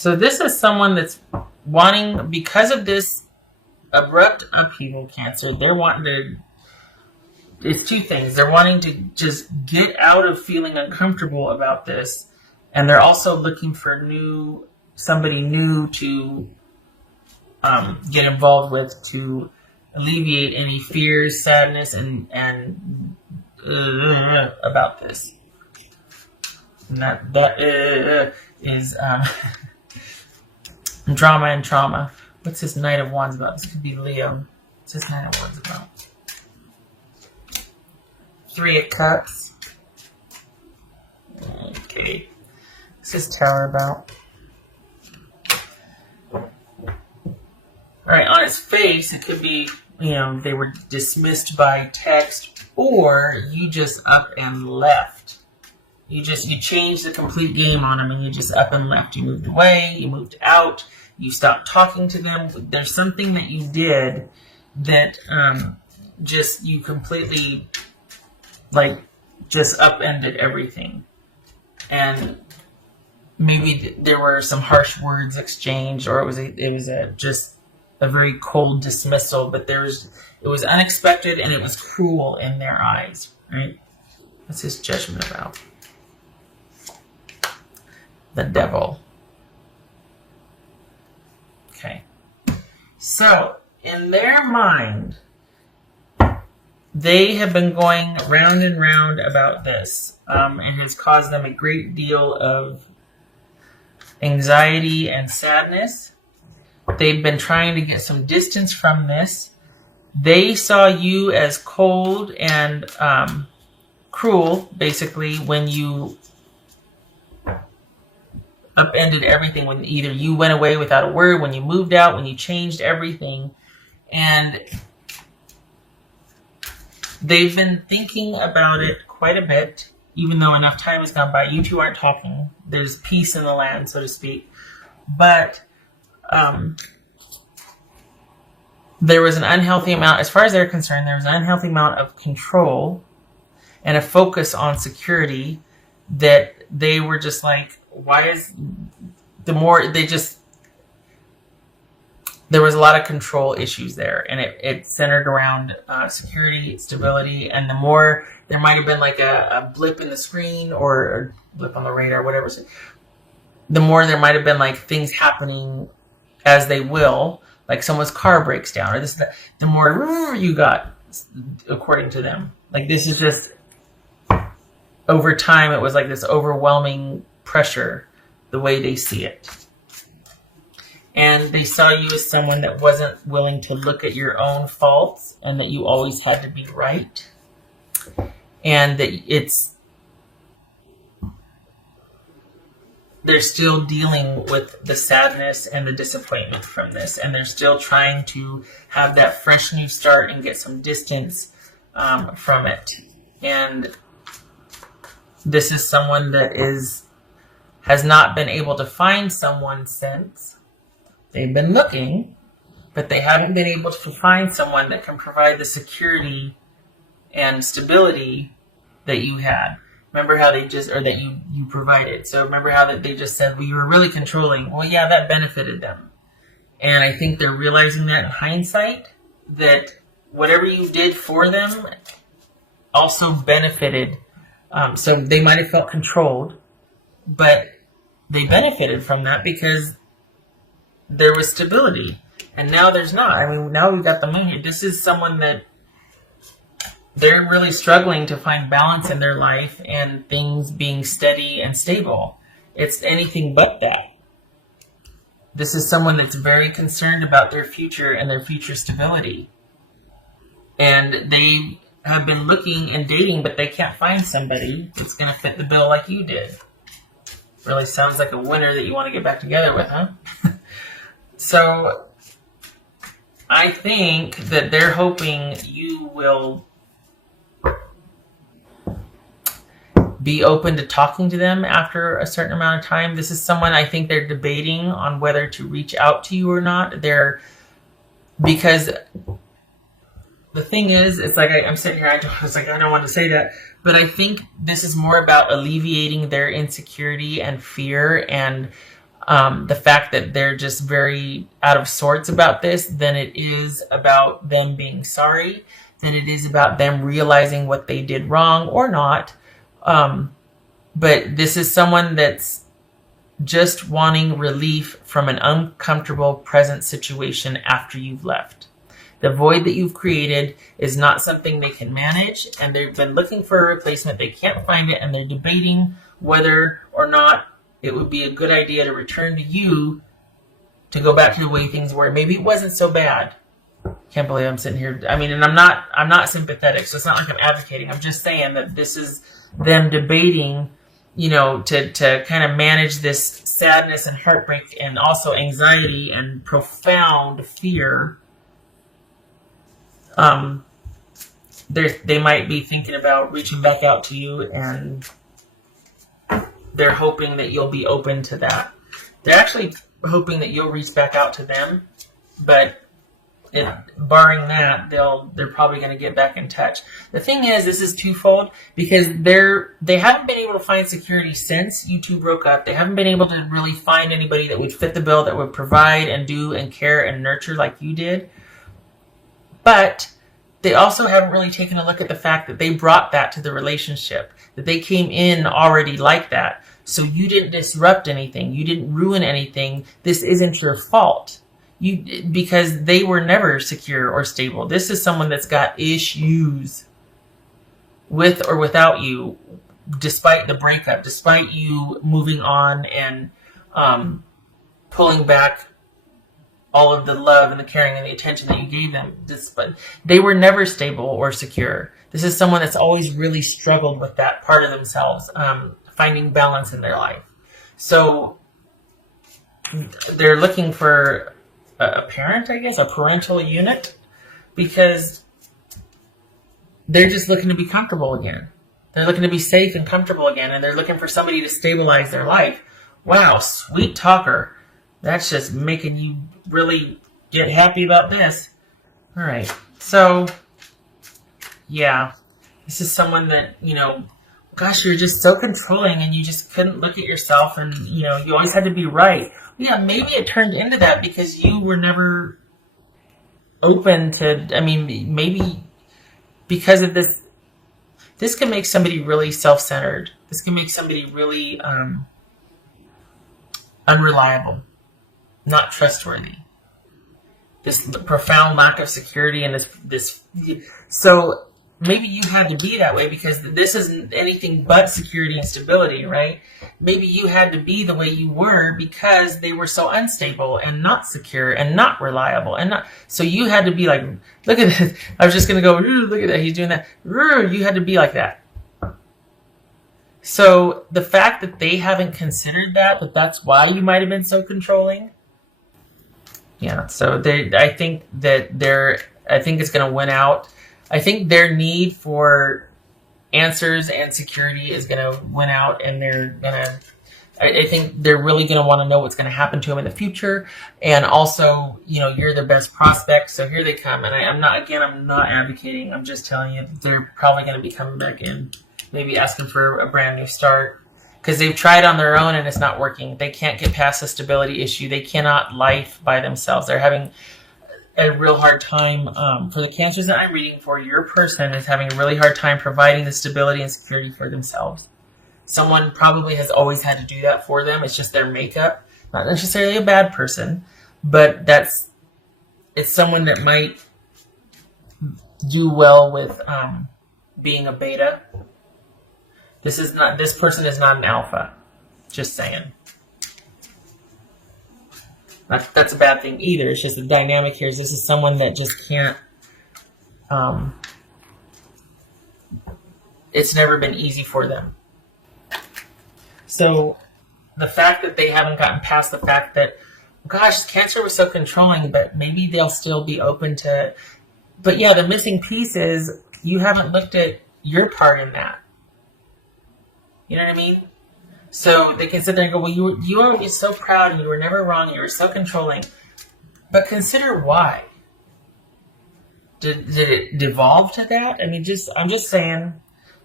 So this is someone that's wanting, because of this abrupt upheaval, Cancer, they're wanting to, it's two things. They're wanting to just get out of feeling uncomfortable about this, and they're also looking for somebody new to get involved with to alleviate any fears, sadness, and about this. And that is drama and trauma. What's this Knight of Wands about? This could be Leo. What's this Knight of Wands about? 3 of Cups. Okay. What's this Tower about? Alright, on its face, it could be, they were dismissed by text, or you just up and left. You changed the complete game on them, and you just up and left. You moved away, you moved out, you stopped talking to them. There's something that you did that you completely, just upended everything. And maybe there were some harsh words exchanged, or it was just a very cold dismissal, but it was unexpected and it was cruel in their eyes, right? What's his Judgment about? The Devil. Okay. So, in their mind, they have been going round and round about this. It has caused them a great deal of anxiety and sadness. They've been trying to get some distance from this. They saw you as cold and cruel, basically, when you upended everything, when either you went away without a word, when you moved out, when you changed everything. And they've been thinking about it quite a bit, even though enough time has gone by. You two aren't talking. There's peace in the land, so to speak. But there was an unhealthy amount, as far as they're concerned, there was an unhealthy amount of control and a focus on security that they were just like, there was a lot of control issues there, and it centered around security, stability, and the more, there might have been like a blip in the screen or a blip on the radar, whatever. The more there might have been like things happening as they will, like someone's car breaks down, or this, the more you got, according to them. Like this is just, over time, it was like this overwhelming pressure, the way they see it. And they saw you as someone that wasn't willing to look at your own faults, and that you always had to be right. And that they're still dealing with the sadness and the disappointment from this, and they're still trying to have that fresh new start and get some distance from it. And this is someone that has not been able to find someone since. They've been looking, but they haven't been able to find someone that can provide the security and stability that you had. Remember how that you provided. So remember how that they just said, well, you were really controlling. Well, yeah, that benefited them. And I think they're realizing that in hindsight, that whatever you did for them also benefited. So they might have felt controlled, but they benefited from that because there was stability. And now there's not. I mean, now we've got the moon here. This is someone that they're really struggling to find balance in their life and things being steady and stable. It's anything but that. This is someone that's very concerned about their future and their future stability. And they have been looking and dating, but they can't find somebody that's going to fit the bill like you did. Really sounds like a winner that you want to get back together with, huh? So, I think that they're hoping you will be open to talking to them after a certain amount of time. This is someone I think they're debating on whether to reach out to you or not. Because the thing is, it's like I'm sitting here, I don't want to say that, but I think this is more about alleviating their insecurity and fear and the fact that they're just very out of sorts about this than it is about them being sorry, than it is about them realizing what they did wrong or not. But this is someone that's just wanting relief from an uncomfortable present situation after you've left. The void that you've created is not something they can manage, and they've been looking for a replacement. They can't find it, and they're debating whether or not it would be a good idea to return to you to go back to the way things were. Maybe it wasn't so bad. Can't believe I'm sitting here. I mean, and I'm not sympathetic, so it's not like I'm advocating. I'm just saying that this is them debating, to kind of manage this sadness and heartbreak and also anxiety and profound fear. They might be thinking about reaching back out to you, and they're hoping that you'll be open to that. They're actually hoping that you'll reach back out to them, but barring that, they're probably going to get back in touch. The thing is, this is twofold, because they haven't been able to find security since you two broke up. They haven't been able to really find anybody that would fit the bill, that would provide and do and care and nurture like you did. But they also haven't really taken a look at the fact that they brought that to the relationship, that they came in already like that. So you didn't disrupt anything. You didn't ruin anything. This isn't your fault. Because they were never secure or stable. This is someone that's got issues with or without you, despite the breakup, despite you moving on and pulling back all of the love and the caring and the attention that you gave them. But they were never stable or secure. This is someone that's always really struggled with that part of themselves, finding balance in their life. So they're looking for a parent, I guess, a parental unit, because they're just looking to be comfortable again. They're looking to be safe and comfortable again, and they're looking for somebody to stabilize their life. Wow, sweet talker. That's just making you really get happy about this. All right. So, yeah, this is someone that, gosh, you're just so controlling, and you just couldn't look at yourself, and, you always had to be right. Yeah, maybe it turned into that because you were never open to, maybe because of this. This can make somebody really self-centered. This can make somebody really unreliable, not trustworthy. This profound lack of security and this. So maybe you had to be that way because this isn't anything but security and stability, right? Maybe you had to be the way you were because they were so unstable and not secure and not reliable and not. So you had to be like, look at this. I was just gonna go, look at that. He's doing that. You had to be like that. So the fact that they haven't considered that's why you might have been so controlling. Yeah. So I think it's gonna win out. I think their need for answers and security is going to win out, and I think they're really going to want to know what's going to happen to them in the future. And also, you're their best prospect. So here they come. And I'm not advocating. I'm just telling you they're probably going to be coming back in, maybe asking for a brand new start because they've tried on their own and it's not working. They can't get past the stability issue. They cannot life by themselves. They're having a real hard time for the cancers that I'm reading for. Your person is having a really hard time providing the stability and security for themselves. Someone probably has always had to do that for them. It's just their makeup. Not necessarily a bad person, but it's someone that might do well with being a beta. This person is not an alpha. Just saying. That's a bad thing either. It's just the dynamic here is this is someone that just can't. It's never been easy for them. So the fact that they haven't gotten past the fact that, gosh, cancer was so controlling, but maybe they'll still be open to. But yeah, the missing piece is you haven't looked at your part in that. You know what I mean? So they can sit there and go, well, you were always so proud and you were never wrong. You were so controlling. But consider why. Did it devolve to that? I'm just saying,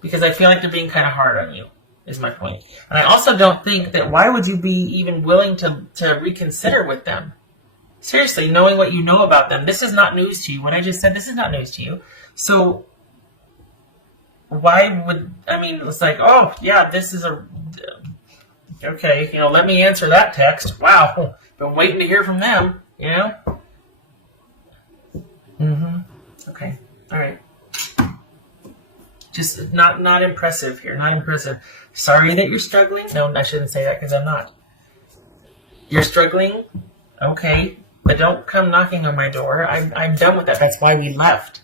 because I feel like they're being kind of hard on you. is my point. And I also don't think that why would you be even willing to reconsider with them? Seriously, knowing what you know about them, this is not news to you. What I just said, this is not news to you. So why would, I mean, it's like, oh, yeah, this is okay, let me answer that text. Wow, been waiting to hear from them, Okay, all right. Just not impressive here, not impressive. Sorry that you're struggling. No, I shouldn't say that because I'm not. You're struggling? Okay, but don't come knocking on my door. I'm done with that. That's why we left.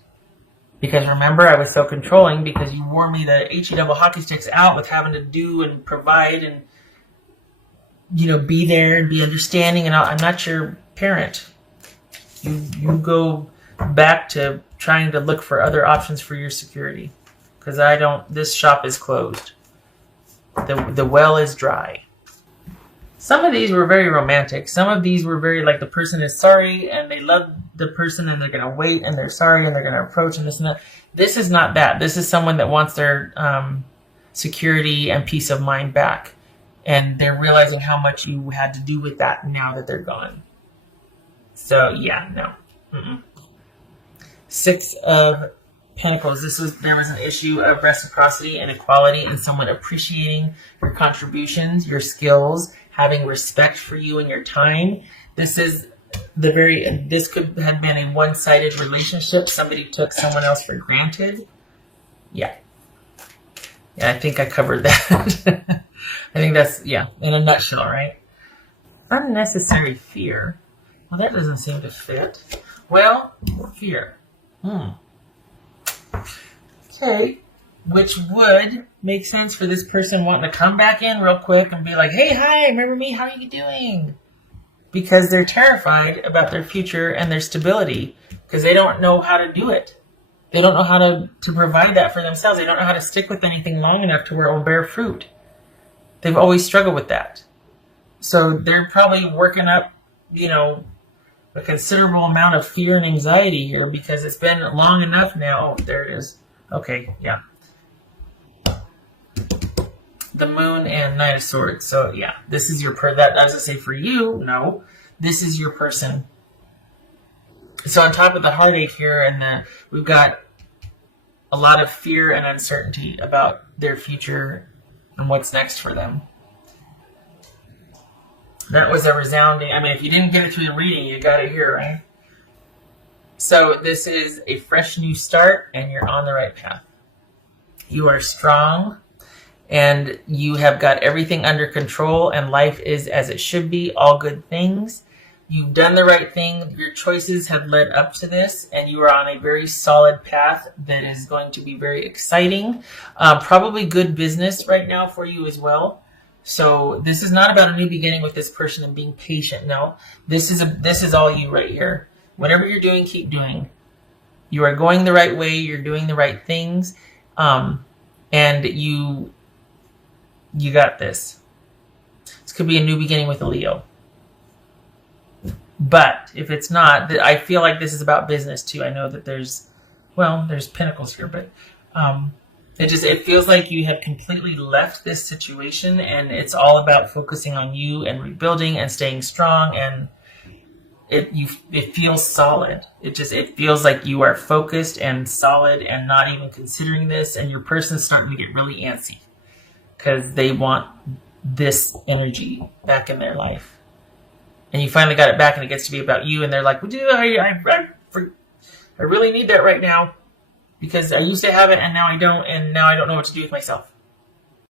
Because remember, I was so controlling because you wore me the HE double hockey sticks out with having to do and provide and, be there and be understanding. And I'm not your parent. You go back to trying to look for other options for your security. Because this shop is closed. The well is dry. Some of these were very romantic. Some of these were very like the person is sorry and they love the person and they're going to wait and they're sorry and they're going to approach and this and that. This is not that. This is someone that wants their security and peace of mind back. And they're realizing how much you had to do with that now that they're gone. So, yeah, no. Mm-mm. 6 of Pentacles. There was an issue of reciprocity and equality and someone appreciating your contributions, your skills, having respect for you and your time. This could have been a one-sided relationship. Somebody took someone else for granted. Yeah, I think I covered that. I think that's, in a nutshell, right? Unnecessary fear. Well, that doesn't seem to fit. Well, fear. Okay, which would make sense for this person wanting to come back in real quick and be like, hey, hi, remember me? How are you doing? Because they're terrified about their future and their stability because they don't know how to do it. They don't know how to provide that for themselves. They don't know how to stick with anything long enough to where it will bear fruit. They've always struggled with that. So they're probably working up, a considerable amount of fear and anxiety here because it's been long enough now. Oh, there it is. Okay, yeah. The Moon and Knight of Swords. So, yeah, this is your that doesn't say for you. No, this is your person. So on top of the heartache here, we've got a lot of fear and uncertainty about their future and what's next for them. That was a resounding, if you didn't get it through the reading, you got it here, right? So this is a fresh new start, and you're on the right path. You are strong, and you have got everything under control, and life is as it should be, all good things. You've done the right thing. Your choices have led up to this, and you are on a very solid path that is going to be very exciting. Probably good business right now for you as well. So this is not about a new beginning with this person and being patient. No, this is all you right here. Whatever you're doing, keep doing. You are going the right way. You're doing the right things, and you got this. This could be a new beginning with a Leo. But if it's not, I feel like this is about business too. I know that there's Pentacles here, but it feels like you have completely left this situation and it's all about focusing on you and rebuilding and staying strong, and it feels solid. It feels like you are focused and solid and not even considering this, and your person's starting to get really antsy because they want this energy back in their life. And you finally got it back and it gets to be about you, and they're like, I really need that right now because I used to have it and now I don't know what to do with myself.